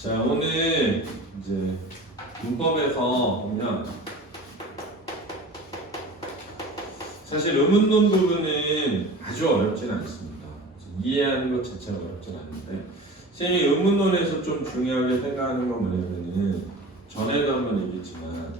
자, 오늘 이제 문법에서 보면 사실 의문론 부분은 아주 어렵진 않습니다. 이해하는 것 자체가 어렵진 않은데 선생님이 의문론에서 좀 중요하게 생각하는 건 뭐냐면은 전에도 한번 얘기했지만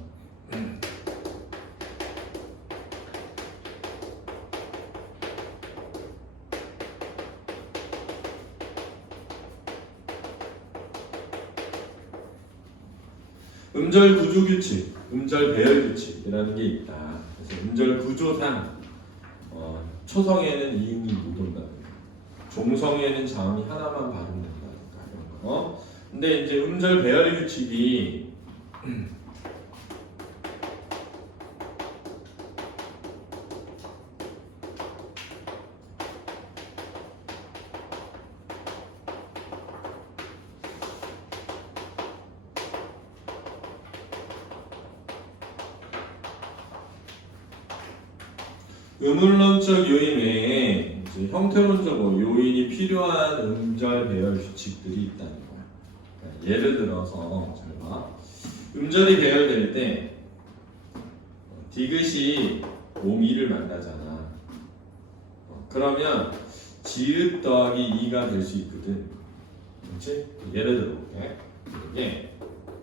음절 구조 규칙, 음절 배열 규칙이라는 게 있다. 그래서 음절 구조상 초성에는 이음이 못 온다든가, 종성에는 자음이 하나만 발음된다든가 이런 거. 근데 이제 음절 배열 규칙이 의문론적 요인 외에 이제 형태론적 요인이 필요한 음절 배열 규칙들이 있다는 거야. 그러니까 예를 들어서 잘 봐. 음절이 배열될 때 디귿이 오미를 만나잖아. 그러면 지읒 더하기 이가 될 수 있거든. 그렇지? 예를 들어볼게. 이게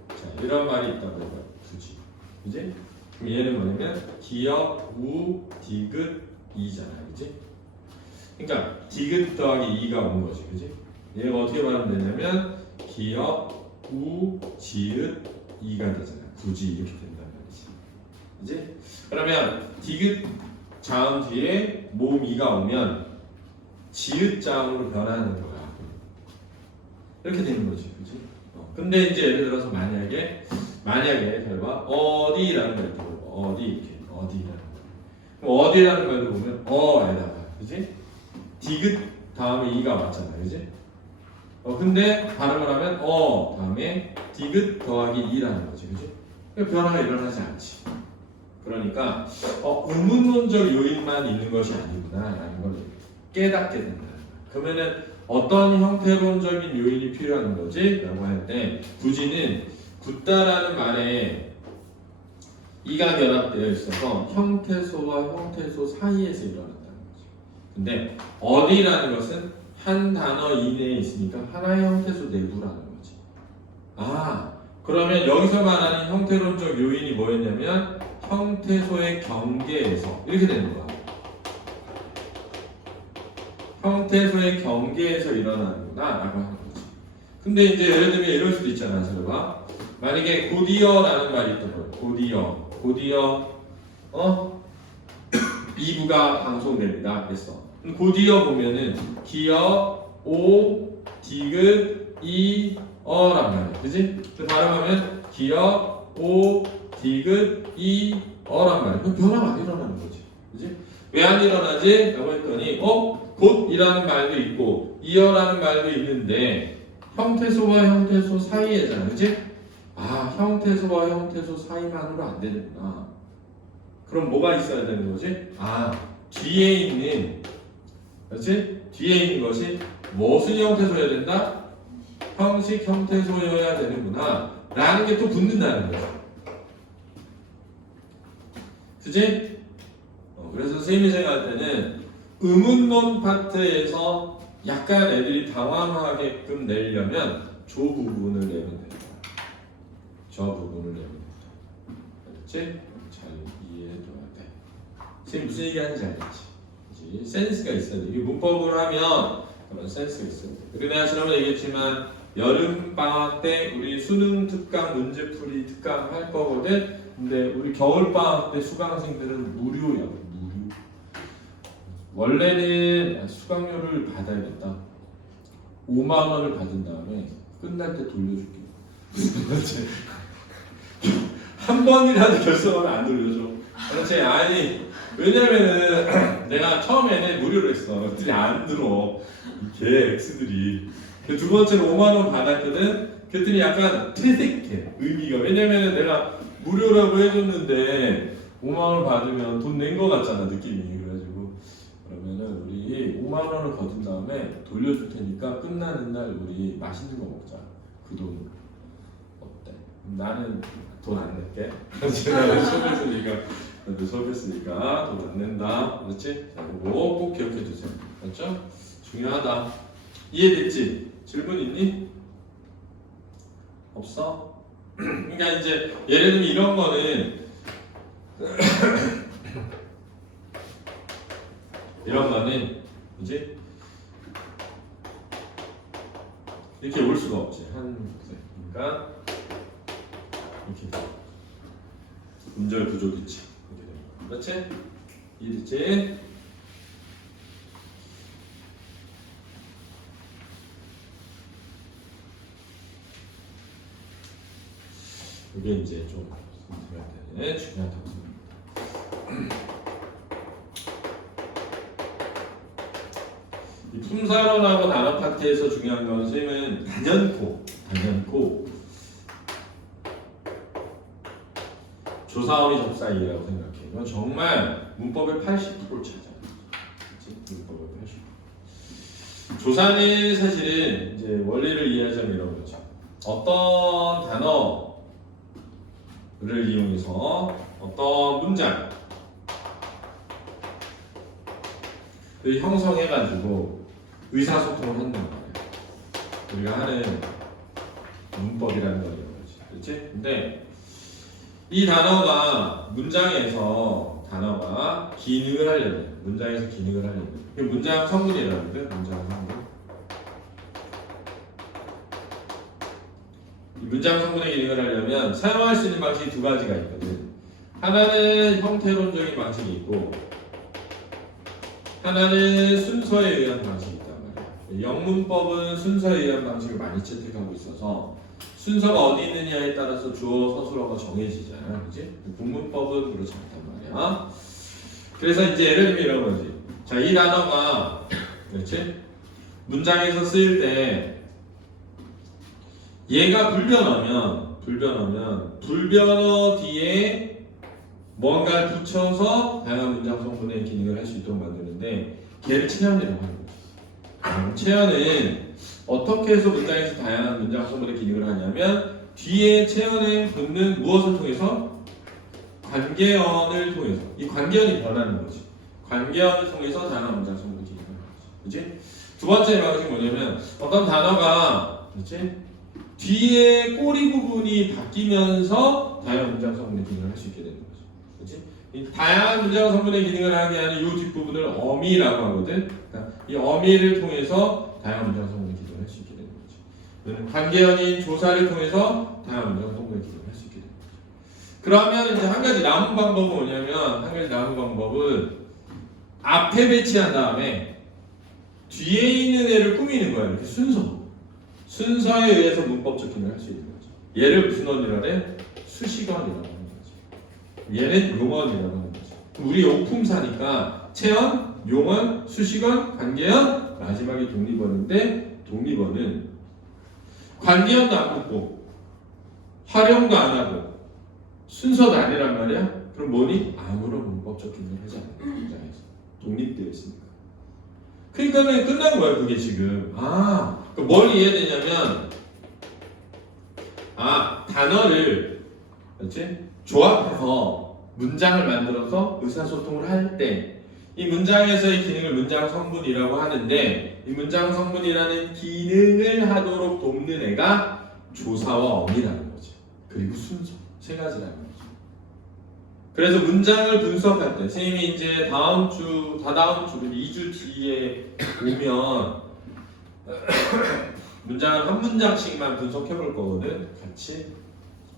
자, 이런 말이 있다고 해봐. 굳이. 그지? 그럼 얘는 뭐냐면 기역, 우, 디귿, 이잖아, 그지? 그러니까 디귿 더하기 이가 온 거지, 그지? 얘가 어떻게 말하면 되냐면 기역, 우, 지읒, 이가 되잖아. 굳이 이렇게 된다는 말이지, 그지? 그러면 디귿 자음 뒤에 모음 이가 오면 지읒 자음으로 변하는 거야. 이렇게 되는 거지, 그지? 근데 이제 예를 들어서 만약에 잘 봐. 어디라는 말 있다고. 어디 이렇게 어디라는 말. 그럼 어디라는 말도 보면 어에다가 그지? 디귿 다음에 이가 왔잖아, 그지? 근데 발음을 하면 다음에 디귿 더하기 이라는 거지, 그지? 변화가 일어나지 않지. 그러니까 의문론적 요인만 있는 것이 아니구나라는 걸 깨닫게 된다. 그러면은 어떤 형태론적인 요인이 필요한 거지? 라고 할 때 굳이는 굳다라는 말에 이가 결합되어 있어서 형태소와 형태소 사이에서 일어난다는 거죠. 근데 어디라는 것은 한 단어 이내에 있으니까 하나의 형태소 내부라는 거지. 그러면 여기서 말하는 형태론적 요인이 뭐였냐면 형태소의 경계에서 이렇게 되는 거야. 형태소의 경계에서 일어나는구나 라고 하는 거지. 근데 이제 예를 들면 이럴 수도 있잖아. 잘 봐. 만약에 곧이어라는 말이 있던 거예요. 곧이어 미부가 방송됩니다. 그래서 곧이어 보면은 기어, 오, 디귿, 이, 어란 말이야. 그지? 발음하면 기어, 오, 디귿, 이, 어란 말이야. 그럼 변화가 안 일어나는 거지. 그지? 왜 안 일어나지? 라고 했더니 곧이라는 말도 있고 이어라는 말도 있는데 형태소와 형태소 사이에잖아. 그지? 형태소와 형태소 사이만으로 안 되는구나. 그럼 뭐가 있어야 되는 거지? 뒤에 있는, 그렇지? 뒤에 있는 것이 무슨 형태소여야 된다? 형식 형태소여야 되는구나. 라는 게 또 붙는다는 거죠. 그지? 그래서 선생님이 생각할 때는 의문론 파트에서 약간 애들이 당황하게끔 내려면 저 부분을 내면 된다. 저 부분을 내면 된다. 알겠지? 잘 이해해둬야 돼. 선생님 무슨 얘기 하는지 알겠지? 그치? 센스가 있어야 돼. 이게 문법을 하면 그런 센스가 있어야 돼. 그리고 내가 지난번에 얘기했지만 여름방학 때 우리 수능 특강, 문제풀이 특강 할 거거든? 근데 우리 겨울방학 때 수강생들은 무료야. 무료. 원래는 수강료를 받아야겠다. 5만 원을 받은 다음에 끝날 때 돌려줄게. 한 번이라도 결석하면 안 돌려줘. 그렇지? 아니, 왜냐면은 내가 처음에는 무료로 했어. 그랬더니 안 들어. 개 X들이. 두 번째로 5만 원 받았거든. 그랬더니 약간 퇴색해. 의미가. 왜냐면은 내가 무료라고 해줬는데 5만 원 받으면 돈 낸 거 같잖아, 느낌이. 그래가지고 그러면은 우리 5만 원을 거둔 다음에 돌려줄 테니까 끝나는 날 우리 맛있는 거 먹자. 그 돈 어때? 나는 돈 안 낼게. 나는 수업했으니까 돈 안 낸다. 그렇지? 자, 이거 꼭 기억해 주세요. 맞죠? 중요하다. 이해됐지? 질문 있니? 없어? 그러니까 이제 예를 들면 이런 거는 이런 거는 이제 이렇게 올 수가 없지. 그러니까 이렇게 음절 부족이지. 그렇지? 이해됐지? 이게 이제 좀 중요하다고 생각합니다. 이 품사론하고 단어 파트에서 중요한 건 선생님은 단연코 조사원이 접사이라고 생각해. 이건 정말 문법의 80%를 차지하는 거죠. 문법의 80%. 조사는 사실은 이제 원리를 이해하자면 이런 거죠. 어떤 단어를 이용해서 어떤 문장을 형성해가지고 의사소통을 한단 말이야. 우리가 하는 문법이라는 거 이런 거지. 그렇지? 근데 이 단어가 문장에서 단어가 기능을 하려면 문장에서 기능을 하려면 문장 성분이라는 게 문장 성분. 문장 성분의 기능을 하려면 사용할 수 있는 방식이 두 가지가 있거든. 하나는 형태론적인 방식이 있고 하나는 순서에 의한 방식이 있단 말이야. 영문법은 순서에 의한 방식을 많이 채택하고 있어서 순서가 어디 있느냐에 따라서 주어 서술어가 정해지잖아, 그렇지? 국문법은 그렇지 않단 말이야. 그래서 이제 예를 들면 이런 거지. 자, 이 단어가 그렇지? 문장에서 쓰일 때 얘가 불변하면 불변어 뒤에 뭔가를 붙여서 다양한 문장 성분의 기능을 할 수 있도록 만드는데 걔를 체현이라고 하는 거지. 체현은 어떻게 해서 문장에서 다양한 문장 성분의 기능을 하냐면 뒤에 체현에 붙는 무엇을 통해서? 관계어를 통해서. 이 관계어이 변하는 거지. 관계어를 통해서 다양한 문장 성분의 기능을 하는 거지. 그렇지? 두 번째 방식이 뭐냐면 어떤 단어가 그렇지? 뒤에 꼬리 부분이 바뀌면서 다양한 문장 성분의 기능을 할 수 있게 되는 거지. 그렇지? 이 다양한 문장 성분의 기능을 하게 하는 이 뒷부분을 어미라고 하거든. 그러니까 이 어미를 통해서 다양한 문장 성분의 기능을 할 수 있게 되는 거지. 관계어인 조사를 통해서 다양한 문장 성분의 기능을 할 수 있게 되는 거지. 그러면 이제 한 가지 남은 방법은 뭐냐면 앞에 배치한 다음에 뒤에 있는 애를 꾸미는 거야. 이렇게 순서에 의해서 문법적 기능을 할 수 있는 거죠. 얘를 무슨 언이라 그래? 수식언이라고 하는 거지. 얘는 용언이라고 하는 거지. 우리 용품사니까 체언, 용언, 수식언, 관계언, 마지막에 독립언인데 독립언은 관계언도 안 붙고 활용도 안 하고 순서도 아니란 말이야. 그럼 뭐니? 아무런 문법적 기능을 하지 않는 거야. 문장에서 독립되어 있으니까. 그러니까는 끝난 거야 그게 지금. 뭘 이해되냐면 단어를 그렇지? 조합해서 문장을 만들어서 의사소통을 할 때 이 문장에서의 기능을 문장 성분이라고 하는데 이 문장 성분이라는 기능을 하도록 돕는 애가 조사와 어미라는 거지. 그리고 순서 세 가지라는 거지. 그래서 문장을 분석할 때 선생님이 이제 다다음 주 2주 뒤에 오면 문장을 한 문장씩만 분석해 볼 거거든. 같이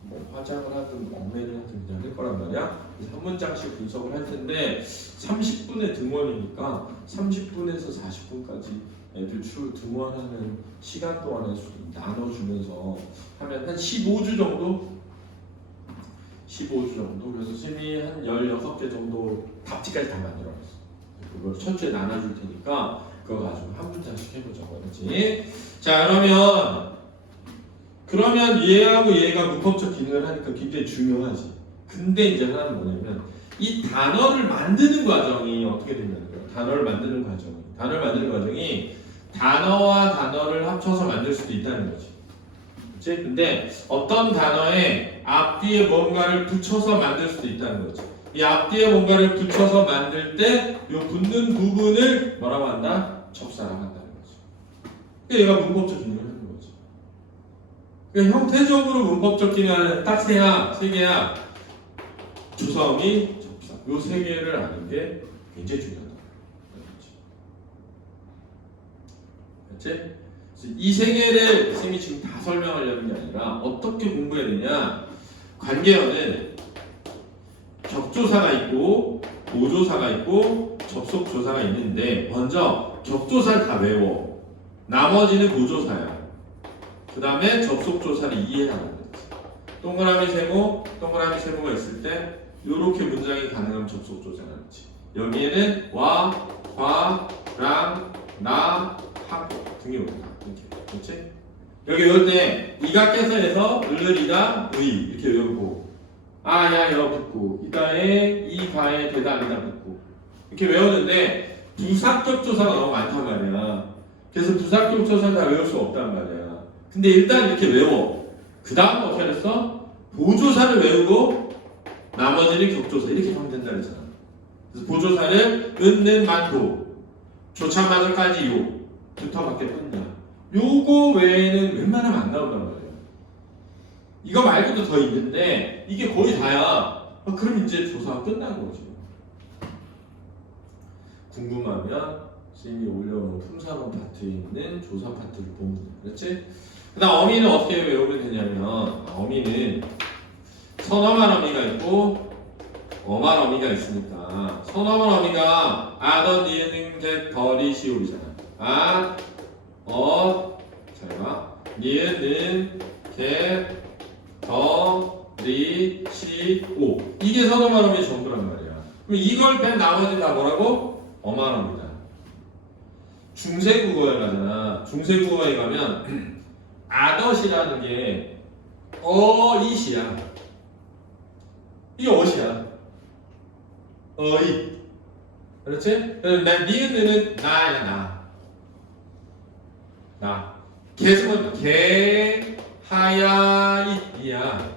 뭐 화장을 하든 엉매를 하든 그냥 할 거란 말이야. 그래서 한 문장씩 분석을 할 텐데 30분의 등원이니까 30분에서 40분까지 애들 등원하는 시간 동안에 나눠주면서 하면 한 15주 정도? 15주 정도? 그래서 선생님이 한 16개 정도 답지까지 다 만들어놨어. 그걸 첫 주에 나눠줄 테니까 그거 가지고 한 문장씩 해보자고 그렇지? 자, 그러면 얘하고 얘가 문법적 기능을 하니까 굉장히 중요하지. 근데 이제 하나는 뭐냐면 이 단어를 만드는 과정이 어떻게 된다는 거야. 단어를 만드는 과정이 단어와 단어를 합쳐서 만들 수도 있다는 거지. 그치? 근데 어떤 단어에 앞뒤에 뭔가를 붙여서 만들 수도 있다는 거지. 이 앞뒤에 뭔가를 붙여서 만들 때 이 붙는 부분을 뭐라고 한다? 접사라고 한다는 거지. 그러니까 얘가 문법적 기능을 하는 거지. 그러니까 형태적으로 문법적 기능은 딱 세 개야. 조사음이 접사. 요 세 개를 아는 게 굉장히 중요하다. 그렇지? 이 세 개를 선생님이 지금 다 설명하려는 게 아니라 어떻게 공부해야 되냐? 관계어는 격조사가 있고 보조사가 있고 접속조사가 있는데 먼저 격조사를 다 외워. 나머지는 보조사야. 그 다음에 접속조사를 이해하는 거지. 동그라미 세모가 있을 때 이렇게 문장이 가능하면 접속조사를 하지. 여기에는 와, 과, 랑, 나, 하고 등이 온다. 이렇게. 그렇지? 여기 외울 때 이가 깨서에서 을이다, 의 이렇게 외우고 아야 여 붙고 이다에 이 가에 대답이다 붙고 이렇게 외우는데 부사격 조사가 너무 많단 말이야. 그래서 부사격 조사는 다 외울 수 없단 말이야. 근데 일단 이렇게 외워. 그 다음 어떻게 했어? 보조사를 외우고 나머지는 격조사 이렇게 하면 된다 그랬잖아. 그래서 보조사를 은는 만도 조차마저까지 요 부터밖에 뿐이야. 요거 외에는 웬만하면 안 나온단 말이야. 이거 말고도 더 있는데 이게 거의 다야. 그럼 이제 조사가 끝난 거지. 궁금하면 선생님이 올려놓은 품사론 파트에 있는 조사 파트를 보면 돼. 그렇지? 그 다음 어미는 어떻게 외우면 되냐면 어미는 선어만 어미가 있고 어만 어미가 있으니까 선어만 어미가 아더 니은 겟 더리 시오이잖아. 아, 잘 봐. 니은 겟 더, 리, 시, 오. 이게 선어만 어미 전부란 말이야. 그럼 이걸 뺀 나머지 다 뭐라고? 어만 어미다. 중세국어에 가잖아. 중세국어에 가면 아덧이라는 게 어잇이야. 이게 어이야. 어잇. 그렇지? 나 니은은 나야 나. 개수는 개 하야 잇이야.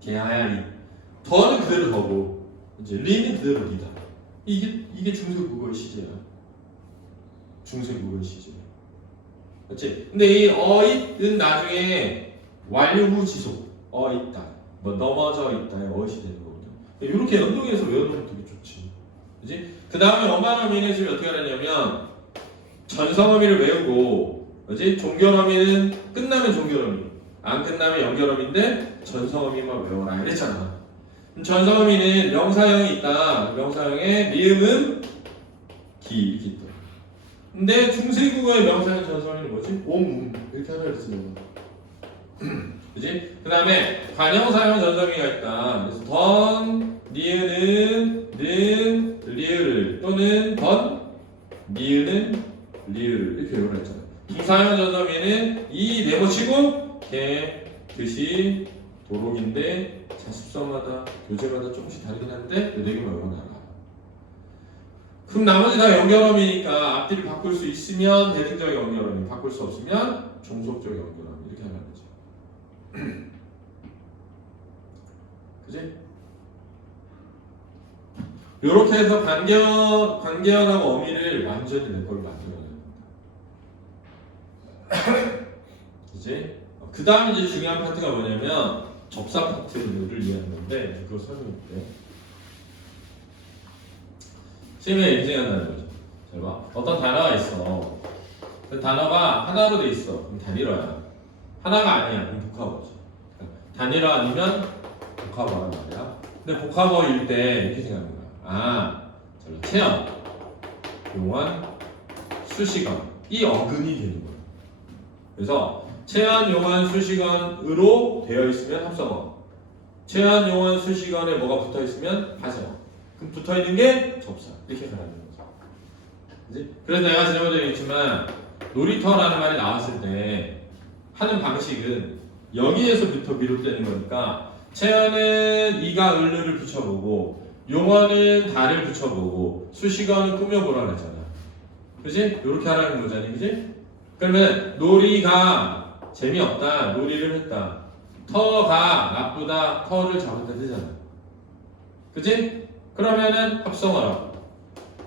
개 하야 잇. 더는 그대로 더고 이제 리는 그대로 리다. 이게 중세국어의 시제야. 중세국어의 시제. 그렇지? 근데 이 어잇은 나중에 완료 후 지속. 어잇다. 뭐 넘어져 있다의 어잇이 되는 거거든. 이렇게 연동해서 외워놓으면 되게 좋지. 그렇지? 그 다음에 어만어미는 지금 어떻게 하냐면 전성어미를 외우고, 그렇지? 종결어미는 끝나면 종결어미, 안 끝나면 연결어미인데 전성어미만 외워라 이랬잖아. 전성어미는 명사형이 있다. 명사형에 미음은 기 이렇게 있다. 근데 중세국어의 명사형 전성어미는 뭐지? 옴 이렇게 하나 있으면 그지? 그 다음에 관형사형 전성어미가 있다. 그래서 던, 니은은, 는, 리을 또는 던, 니은은, 리을 이렇게 외우라 했잖아. 부사형 전성어미는 이 네모치고 개, 드시, 도록인데 자습성마다 교재마다 조금씩 다르긴 한데 네 개만 외워놔라. 그럼 나머지 다 연결어미니까 앞뒤를 바꿀 수 있으면 대등적 연결어미, 바꿀 수 없으면 종속적 연결어미 이렇게 하는 거지. 그지? 요렇게 해서 관계어하고 어미를 완전히 내 걸로 만들어야 됩니다. 그지? 그 다음 이제 중요한 파트가 뭐냐면 접사 파트를 이해하는 건데 그거 설명할게. 시험에 인증한다는 거죠. 잘 봐. 어떤 단어가 있어. 그 단어가 하나로 돼 있어. 그럼 단일어야. 하나가 아니야. 그럼 복합어지. 단일어 아니면 복합어란 말이야. 근데 복합어일 때 이렇게 생각하는 거야. 아, 체험, 용언, 수식어 이 어근이 되는 거야. 그래서 체험, 용언, 수식어으로 되어 있으면 합성어. 체험, 용언, 수식어에 뭐가 붙어 있으면 하성어. 그럼 붙어 있는 게 접사. 이렇게 가는 거죠. 그지? 그래서 내가 지난번에 얘기했지만 놀이터라는 말이 나왔을 때 하는 방식은 여기에서부터 비롯되는 거니까 체험은 이가 을을 붙여보고 용어는 다를 붙여보고 수식어는 꾸며보라 그랬잖아. 그지? 이렇게 하라는 거잖니. 그지? 그러면 놀이가 재미없다. 놀이를 했다. 터가 나쁘다. 터를 잡았다 되잖아. 그치? 그러면은 합성어라고.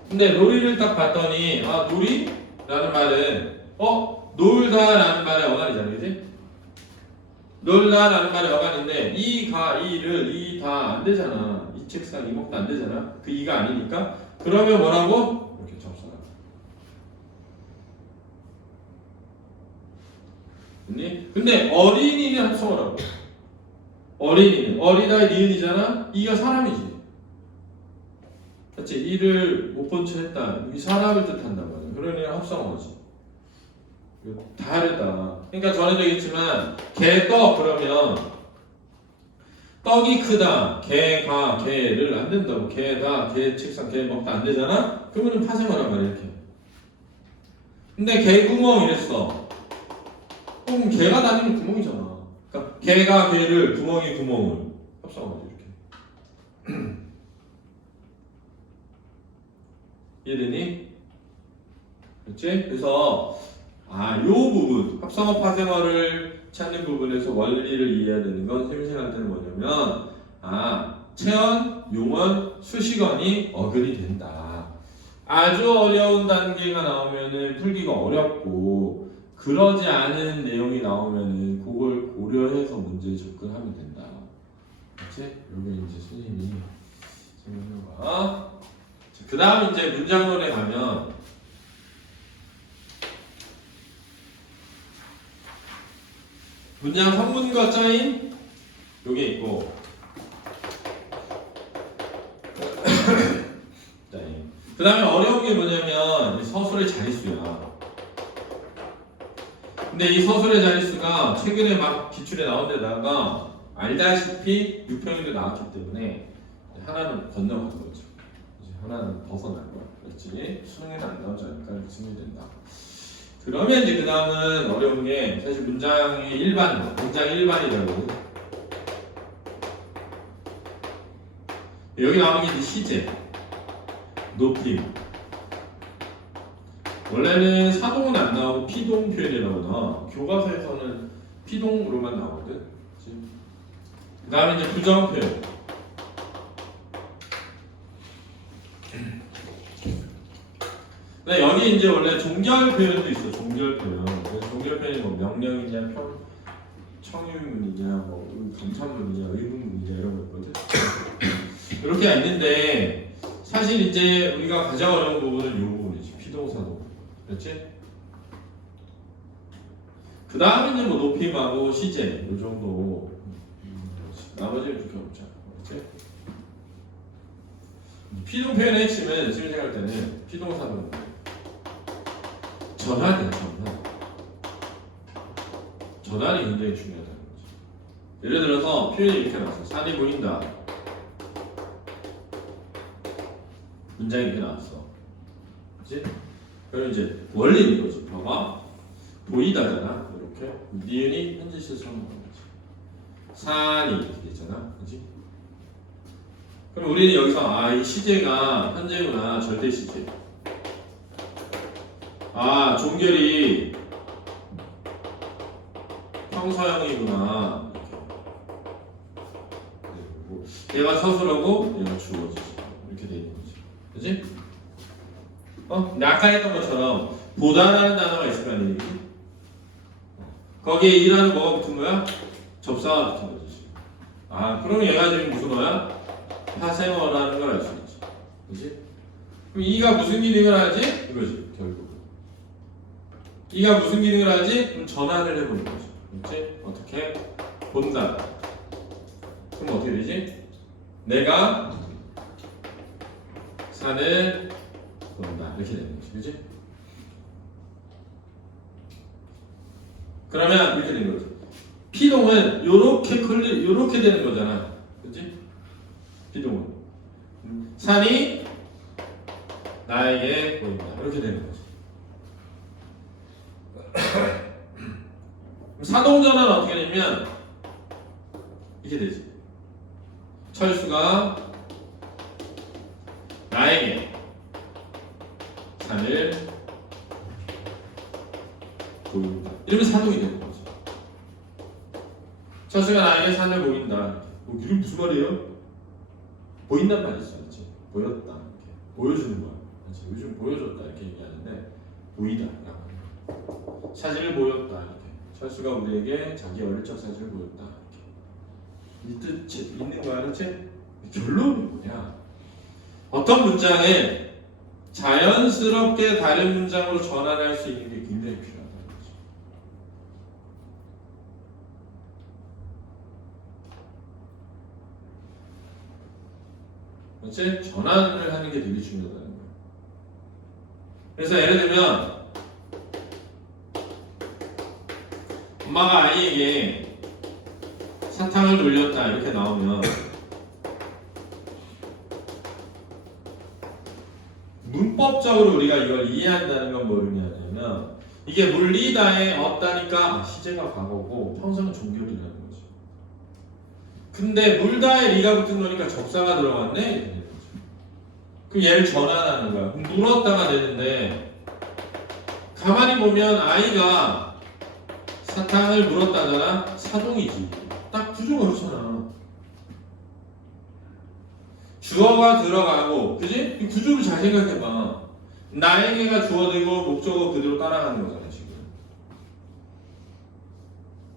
근데 놀이를 딱 봤더니 아 놀이라는 말은 놀다라는 말의 어간이잖아. 그치? 놀다라는 말의 어간인데 이가 이를 이 다 안 되잖아. 이 책상 이목도 안 되잖아. 그 이가 아니니까 그러면 뭐라고? 이렇게 접속하라. 근데 어린이는 합성어라고. 어린이는 어리다의 니은이잖아. 이가 사람이지. 그렇지? 이를 못 본 채 했다. 이 사람을 뜻한단 말이야. 그러니 합성어지. 다 했다. 그러니까 전에도 얘기했지만 개떡 그러면 떡이 크다. 개가 개를 안 된다고. 개다 개 책상 개 먹다 안 되잖아. 그러면 파생어란 말이야 이렇게. 근데 개구멍 이랬어. 그럼 개가 다니는 구멍이잖아. 그러니까 개가 개를 구멍이 구멍을 합성어지 이렇게. 이해되니? 그렇지? 그래서 요 부분 합성어 파생어를 찾는 부분에서 원리를 이해해야 되는 건 셈생한테는 뭐냐면 체언, 용언, 수식어니 어근이 된다. 아주 어려운 단계가 나오면은 풀기가 어렵고 그러지 않은 내용이 나오면은 그걸 고려해서 문제에 접근하면 된다. 그렇지? 요게 이제 선생님이 설명한 거야. 그 다음 이제 문장론에 가면 문장 성문과 짜인 요게 있고 그 다음에 어려운 게 뭐냐면 서술의 자릿수야. 근데 이 서술의 자릿수가 최근에 막 기출에 나온 데다가 알다시피 6평일도 나왔기 때문에 하나는 건너간 거죠. 하나는 벗어날 거야. 그렇지? 수능에는 안 나오지 않을까 이렇게 생각이 된다. 그러면 이제 그 다음은 어려운 게 사실 문장의 일반, 문장 일반이라고. 여기 나오는 게 이제 시제, 높임. 원래는 사동은 안 나오고 피동 표현이 나오나 교과서에서는 피동으로만 나오거든. 그 다음에 이제 부정 표현. 근데 여기 이제 원래 종결 표현도 있어. 종결 표현. 종결 표현이 뭐 명령이냐, 청유문이냐, 뭐 감탄문이냐, 의문문이냐 이런 거 있거든. 이렇게가 있는데 사실 이제 우리가 가장 어려운 부분은 이 부분이지. 피동사동. 그렇지? 그 다음에 이제 뭐 높임하고 시제 이 정도. 나머지는 그렇게 없잖아. 그렇지? 피동 표현의 핵심은 지금 생각할 때는 피동사동. 전환이야, 전환. 전환이 굉장히 중요하다는 거죠. 예를 들어서 표현이 이렇게 나왔어. 산이 보인다. 문장이 이렇게 나왔어. 그치? 그럼 이제 원리는 이거지. 봐봐. 보이다잖아. 이렇게. 니은이 현재 시에서 처음 나온 거지. 산이 이렇게 있잖아. 그치? 그럼 우리는 여기서 이 시제가 현재구나. 절대 시제. 종결이 평서형이구나. 얘가 서술하고 얘가 주어지지. 이렇게 돼 있는 거지. 그치? 근데 아까 했던 것처럼 보다라는 단어가 있을 거 아니니? 거기에 이라는 뭐가 붙은 거야? 접사가 붙은 거지. 그럼 얘가 지금 무슨 거야? 파생어라는 걸 알 수 있지. 그치? 그럼 이가 무슨 기능을 하지? 이거지, 결국. 이가 무슨 기능을 하지? 그럼 전환을 해보는 거지. 그렇지? 어떻게? 본다. 그럼 어떻게 되지? 내가 산을 본다. 이렇게 되는 거지. 그렇지? 그러면 이렇게 되는 거지. 피동은 요렇게 되는 거잖아. 그렇지? 피동은. 산이 나에게 보인다. 이렇게 되는 거지. 사동전환은 어떻게 되냐면 이렇게 되지. 철수가 나에게 산을 보인다. 이러면 사동이 되는 거지. 철수가 나에게 산을 보인다. 이게 무슨 말이에요? 보인단 말이죠. 그렇지? 보였다. 이렇게. 보여주는 거야. 그렇지? 요즘 보여줬다 이렇게 얘기하는데 보이다. 사진을 보였다. 이렇게. 철수가 우리에게 자기 어릴 적 사진을 보였다. 이렇게. 이 뜻이 있는 거야. 그렇지? 결론이 뭐냐? 어떤 문장을 자연스럽게 다른 문장으로 전환할 수 있는 게 굉장히 필요하다는 거죠. 그렇지? 전환을 하는 게 되게 중요하다는 거예요. 그래서 예를 들면 엄마가 아이에게 사탕을 돌렸다 이렇게 나오면 문법적으로 우리가 이걸 이해한다는 건 뭘 의미하냐면 이게 물리다에 없다니까 시제가 과거고 평소는 종결이라는 거죠. 근데 물다에 리가 붙은 거니까 접사가 들어갔네 이렇게 되는 거죠. 그럼 얘를 전환하는 거야. 그럼 물었다가 되는데 가만히 보면 아이가 사탕을 물었다잖아. 사동이지. 딱 구조가 그렇잖아. 주어가 들어가고, 그지? 이 구조를 잘 생각해봐. 나에게가 주어되고 목적어 그대로 따라가는 거잖아 지금.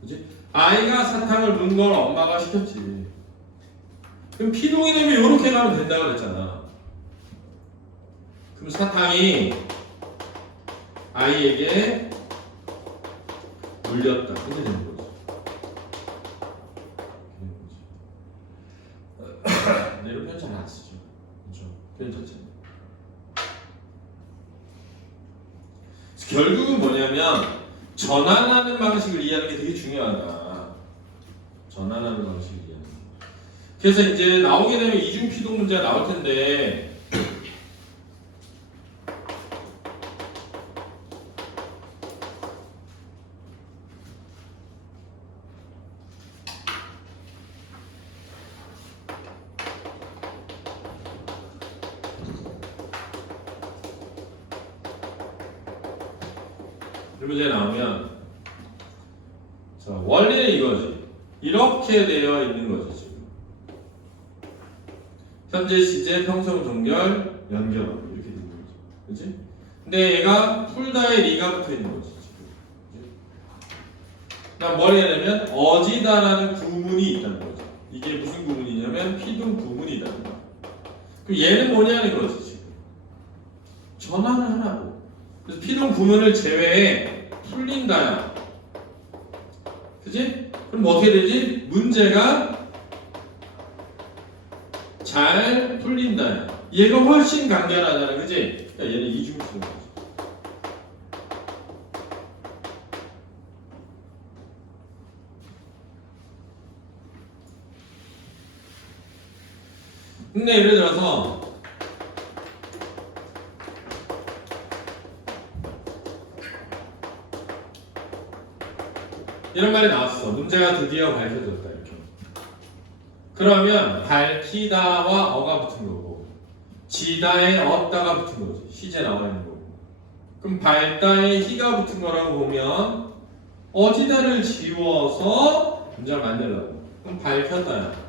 그지? 아이가 사탕을 문 걸 엄마가 시켰지. 그럼 피동이 되면 이렇게 가면 된다고 그랬잖아. 그럼 사탕이 아이에게 물렸다. 이렇게 되는 거지. 근데 이런 표현 잘 안 쓰죠. 그렇죠? 표현 자체는. 결국은 뭐냐면 전환하는 방식을 이해하는 게 되게 중요하다. 전환하는 방식을 이해하는 게. 그래서 이제 나오게 되면 이중 피동 문제가 나올 텐데 이 문제 나오면 자, 원리는 이거지. 이렇게 되어 있는 거지 지금. 현재 시제 평소 동결 연결하고 이렇게 되는 거지. 그렇지? 근데 얘가 풀다에 리가 붙어 있는 거지 지금. 그치? 그러니까 뭘 해야 되면 어지다라는 구문이 있다는 거죠. 이게 무슨 구문이냐면 피동 구문이 있다는 거야. 그럼 얘는 뭐냐는 거지 지금. 전환을 하라고. 그래서 피동 구문을 제외해 풀린다야. 그치? 그럼 뭐 어떻게 되지? 문제가 잘 풀린다야. 얘가 훨씬 간결하잖아. 그치? 그러니까 얘는 이중피동이지. 근데 예를 들어서 이런 말이 나왔어. 문제가 드디어 밝혀졌다 이렇게. 그러면 밝히다와 어가 붙은 거고 지다에 어다가 붙은 거지. 시제 나와 있는 거고. 그럼 밝다에 희가 붙은 거라고 보면 어지다를 지워서 문장을 만들라고. 그럼 밝혔다야.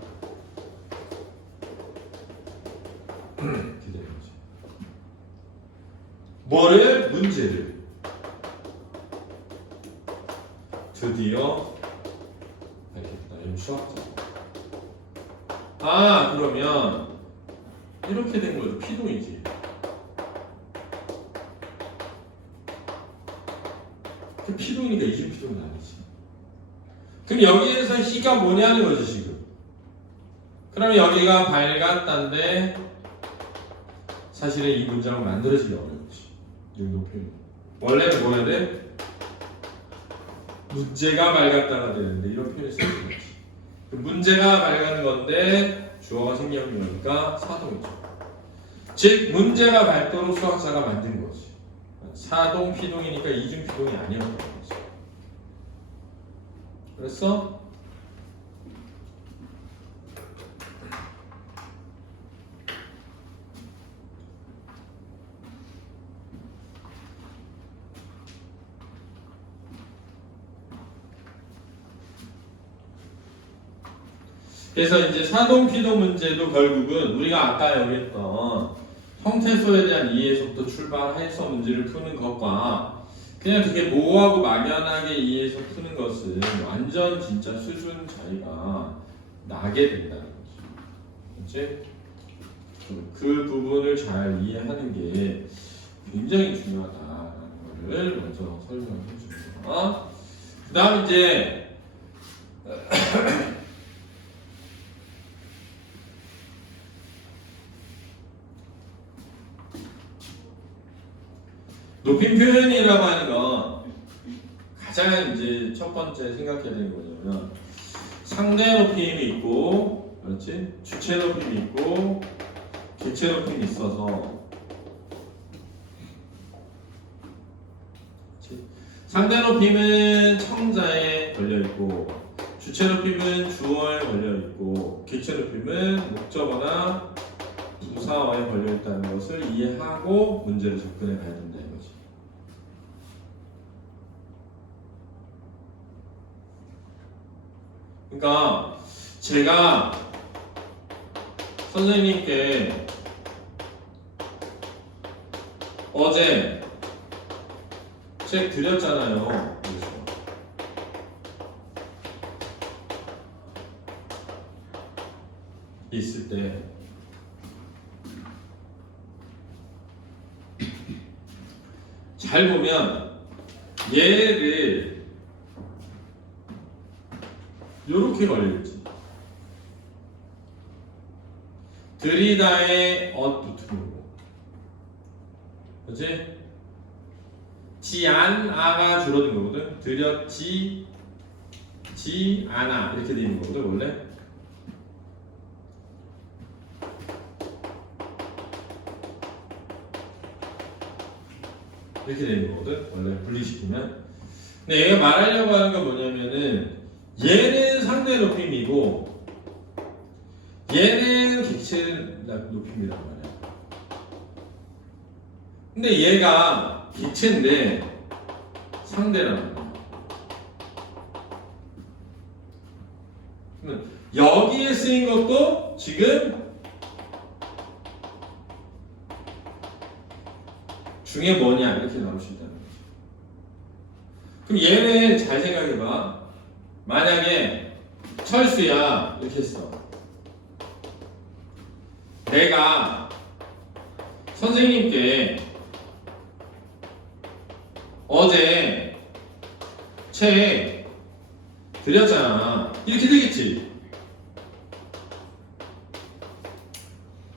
이렇게 되는 거지. 뭐를? 문제를. 드디어 밝혔다. 이런 수학자. 아, 그러면 이렇게 된 거죠. 피동이지. 그 피동이니까 이중 피동은 아니지. 그럼 여기에서 희가 뭐냐는 거지 지금. 그러면 여기가 밝았다인데 사실은 이 문장을 만들어지기 어렵지. 이 정도 표현. 원래는 뭐 해야 돼? 문제가 밝았다가 되는데 이런 표현이 쓰는 거지. 문제가 밝은 건데 주어가 생략인 거니까 사동이죠. 즉 문제가 밝도록 수학자가 만든 거지. 사동 피동이니까 이중 피동이 아니었던 거지. 그랬어? 그래서 이제 사동 피동 문제도 결국은 우리가 아까 여기 했던 형태소에 대한 이해에서부터 출발해서 문제를 푸는 것과 그냥 되게 모호하고 막연하게 이해해서 푸는 것은 완전 진짜 수준 차이가 나게 된다는 거죠. 그치? 그 부분을 잘 이해하는 게 굉장히 중요하다라는 거를 먼저 설명해 줍니다. 그 다음 이제 높임 표현이라고 하는 건 가장 이제 첫 번째 생각해야 되는 거냐면 상대 높임이 있고, 그렇지? 주체 높임이 있고, 객체 높임이 있어서, 그렇지? 상대 높임은 청자에 걸려 있고, 주체 높임은 주어에 걸려 있고, 객체 높임은 목적어나 부사어에 걸려 있다는 것을 이해하고 문제를 접근해 가야 된다 이거지. 그러니까 제가 선생님께 어제 책 드렸잖아요. 그래서 있을 때 잘 보면 얘를 요렇게 걸려있지. 들이다에 붙은 거고, 그렇지? 지안 아가 줄어든 거거든. 들였지 지 아나 이렇게 돼 있는 거거든 원래. 이렇게 되는 거거든 원래 분리시키면. 근데 얘가 말하려고 하는 건 뭐냐면은 얘는 상대 높임이고 얘는 객체 높임이란 말이야. 근데 얘가 객체인데 상대라는 거야. 그러면 여기에 쓰인 것도 지금 중에 뭐냐 이렇게 나올 수 있다는 거죠. 그럼 얘는 잘 생각해봐. 만약에 철수야 이렇게 했어. 내가 선생님께 어제 책 드렸잖아. 이렇게 되겠지.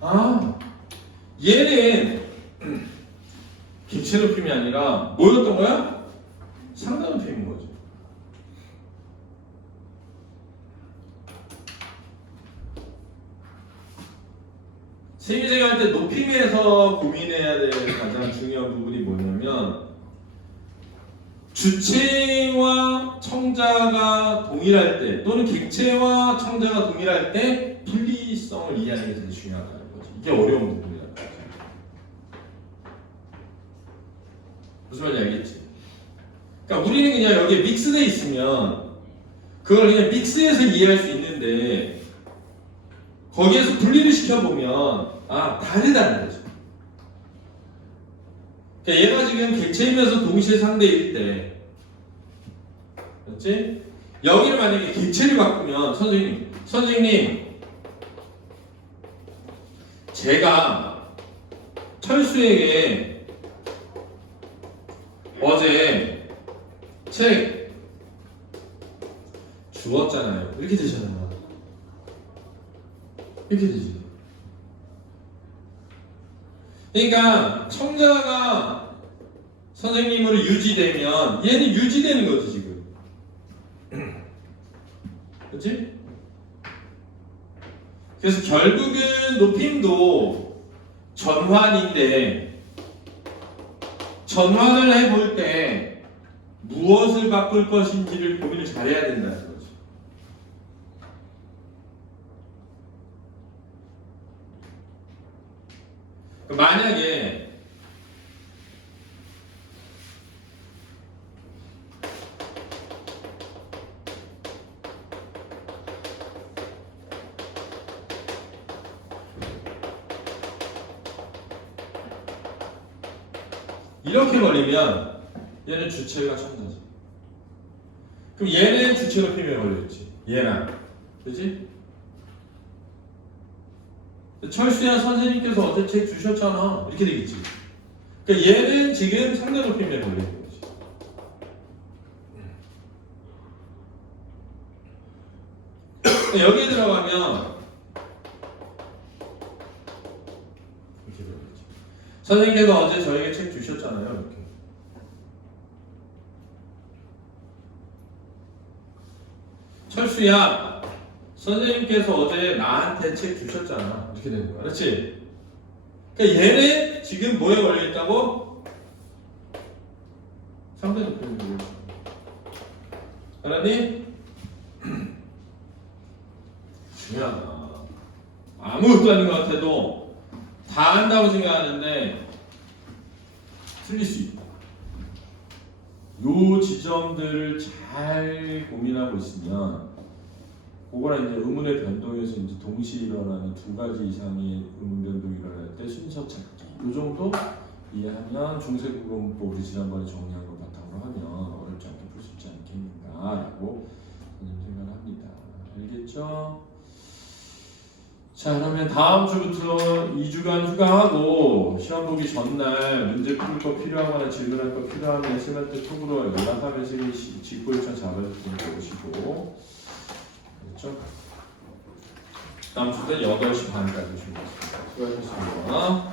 아, 얘는 객체 높임이 아니라 뭐였던 거야? 상대 높임인 거죠. 세계생활 때 높임에서 고민해야 될 가장 중요한 부분이 뭐냐면 주체와 청자가 동일할 때 또는 객체와 청자가 동일할 때 분리성을 이해하는 게 되게 중요하다는 거지. 이게 어려운 부분이라는 거지. 무슨 말인지 알겠지? 그러니까 우리는 그냥 여기에 믹스돼 있으면 그걸 그냥 믹스해서 이해할 수 있는데 거기에서 분리를 시켜보면 다르다는 거죠. 그러니까 얘가 지금 객체이면서 동시에 상대일 때, 그렇지? 여기를 만약에 객체를 바꾸면 선생님, 제가 철수에게 어제 책 주었잖아요. 이렇게 되잖아요. 이렇게 되지. 그러니까 청자가 선생님으로 유지되면 얘는 유지되는 거지 지금. 그렇지? 그래서 결국은 높임도 전환인데 전환을 해볼 때 무엇을 바꿀 것인지를 고민을 잘해야 된다는 거지. 만약에 이렇게 걸리면 얘는 주체가 천자지. 그럼 얘는 주체 높임에 걸려있지. 얘는. 그치? 철수야 선생님께서 어제 책 주셨잖아. 이렇게 되겠지. 그러니까 얘는 지금 상대 높임에 걸려있는 거지. 그러니까 여기에 들어가면 이렇게 되겠지. 선생님께서 어제 저에게 책 주셨잖아요. 이렇게. 철수야, 선생님께서 어제 나한테 책 주셨잖아. 이렇게 되는 거야. 그렇지? 그러니까 얘는 지금 뭐에 걸려있다고? 상대 높임에 걸려있어. 알았니? 중요하다. 아무것도 아닌 것 같아도 다 한다고 생각하는데 틀릴 수 있다. 요 지점들을 잘 고민하고 있으면 그거랑 이제 의문의 변동에서 이제 동시에 일어나는 두 가지 이상의 의문 변동이 일어날 때 순서 찾기 요 정도 이해하면 중세국어문법 우리 지난번에 정리한 걸 바탕으로 하면 어렵지 않게 풀 수 있지 않겠는가라고 저는 생각을 합니다. 알겠죠? 자, 그러면 다음 주부터 2주간 휴강하고 시험 보기 전날 문제 풀 거 필요하거나 질문할 거 필요하면 쌤한테 톡으로 연락하면 쌤이 직보 요청 잡아줄 테니까 오시고. 알겠죠? 다음 주는 8시 반까지 오시면 됩니다. 수고하셨습니다.